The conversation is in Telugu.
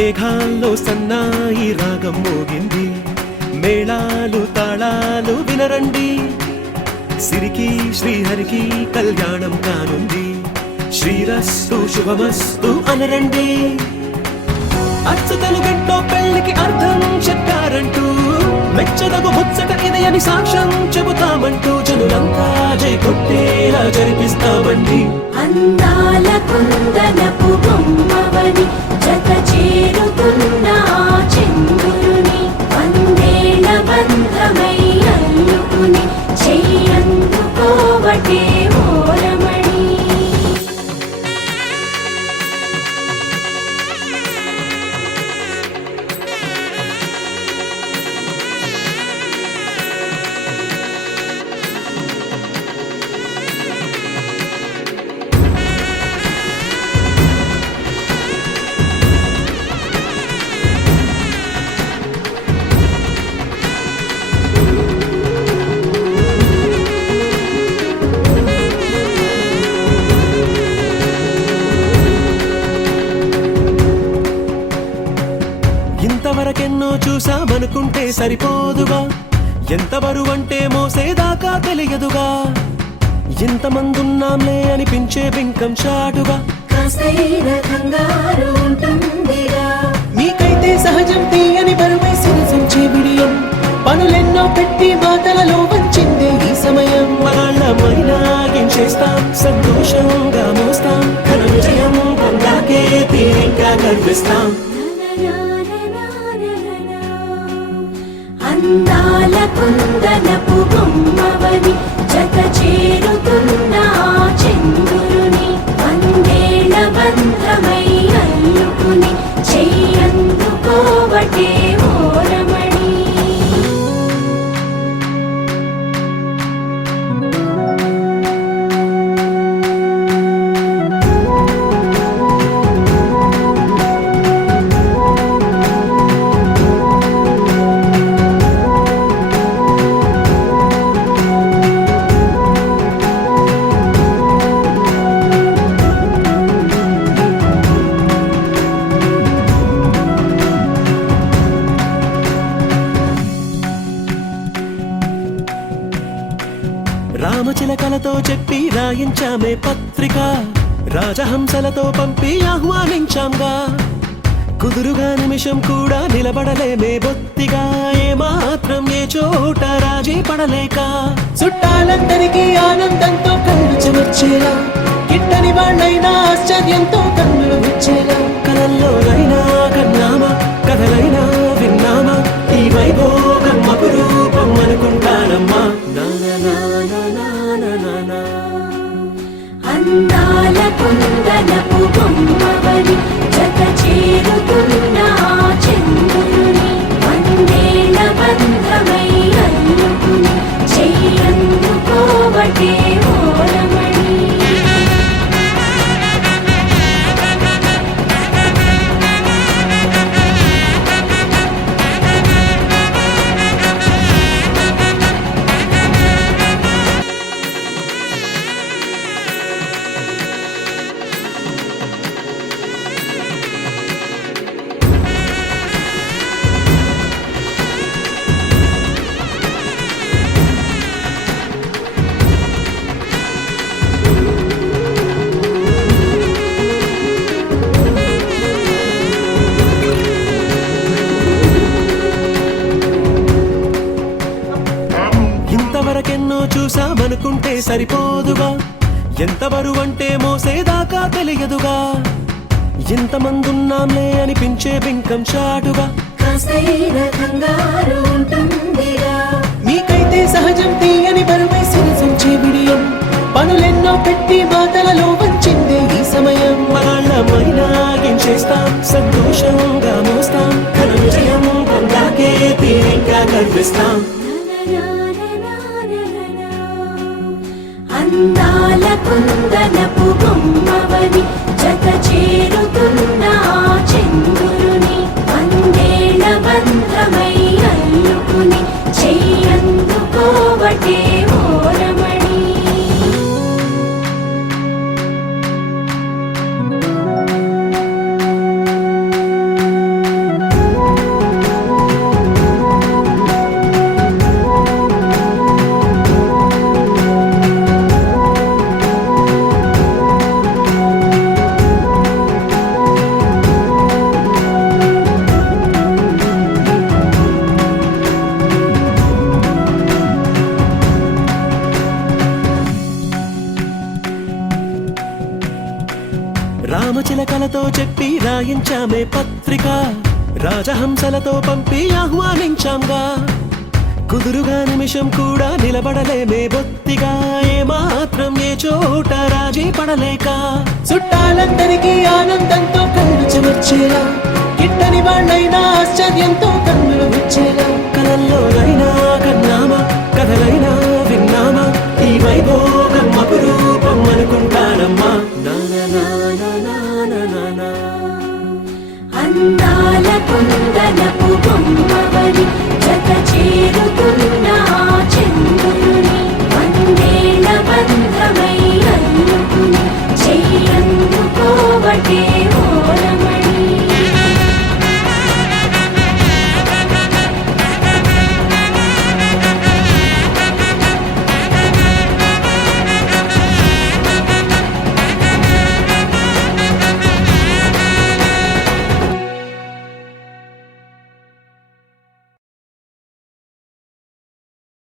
మేఘాల్లో సన్నాయి రాగం మోగింది, మేళాలు తాళాలు వినరండి, సిరికి శ్రీహరికి కళ్యాణం కానుంది, శ్రీరస్తు శుభమస్తు అనరండి. అచ్చతలు గంటో పెళ్లికి అర్థం చెప్పారంటూ, మెచ్చదగు ముచ్చట ఇది అని సాక్ష్యం చెబుతామంటూ, జనులంతా జై కొట్టేలా జరిపిస్తామండి. అందాల కుందనపు బొమ్మవని జత చేరుతున్న చంద్రుని, వందేళ్ల బంధమై అల్లుకుని చెయ్యందుకోవటే ఓరమణి. ఇంతవరకెన్నో చూసామనుకుంటే సరిపోదుగా, ఎంత బరువంటే మోసేదాకా తెలియదుగా, ఇంతమందున్నాంలే అనిపించే బింకం చాటుగా, కాస్తైన కంగారు ఉంటుందిగా. మీకైతే సహజం తీయని బరువై సిరసించే బిడియం, పనులెన్నో పెట్టి మాటలలో వంచిందే ఈ సమయం. మనాళ్ళమైనాగించేస్తాం, సంతోషంగా మోస్తాం, ఘన విజయం పొందాకే తీరిగ్గా కనిపిస్తాం. అందాల కుందనపు బొమ్మవని జత చేరుతున్న చంద్రుని, వందేళ్ల బంధమై అల్లుకుని చెయ్యందుకోవటే ఓరమణి. రామచిలకలతో చెప్పి రాయించామే పత్రిక, రాజహంసలతో పంపి ఆహ్వానించాంగా, కుదురుగా నిమిషం కూడా నిలబడలేమే బొత్తిగా, ఏమాత్రం ఏ చోట రాజీ పడలేక, చుట్టాలందరికీ ఆనందంతో కళ్ళు చెమర్చేలా, గిట్టని వాళ్ళైనా ఆశ్చర్యంతో కన్నులు విచ్చేలా, కలల్లోనైనా కన్నామా కథలైనా విన్నామా, ఈ వైభోగం అపురూపం అనుకుంటానమ్మా. అందాల కుందనపు బొమ్మవని జత చేరుతున్న చంద్రుని, వందేళ్ల బంధమై అల్లుకుని చెయ్యందుకోవటే ఓరమణి. ఇంతవరకెన్నో చూసామనుకుంటే సరిపోదుగా, ఎంత బరువంటే మోసేదాకా తెలియదుగా, ఇంతమందున్నాంలే అనిపించే బింకం చాటుగా, కాస్తైన కంగారు ఉంటుందిగా. మీకైతే సహజం తీయని బరువై సిరసించే బిడియం, పనులెన్నో పెట్టి మాటలలో వంచిందే ఈ సమయం. మనాళ్ళమైనాగించేస్తాం, సంతోషంగా మోస్తాం, ఘన విజయం పొందాకే తీరిగ్గా కనిపిస్తాం. అందాల కుందనపు బొమ్మవని జత చేరుతున్న చంద్రుని, వందేళ్ల బంధమై అల్లుకుని చెయ్యందుకోవటే ఓరమణి. రామచిలకలతో చెప్పి రాయించామే పత్రిక, రాజహంసలతో పంపి ఆహ్వానించాంగా. కుదురుగా నిమిషం కూడా నిలబడలేమే బొత్తిగా, ఏ మాత్రం ఏ చోట రాజీ పడలేక. చుట్టాలందరికీ ఆనందంతో కళ్ళు చెమర్చేలా, గిట్టని వాళ్ళైనా ఆశ్చర్యంతో కన్నులు వచ్చేలా, కలల్లోనైనా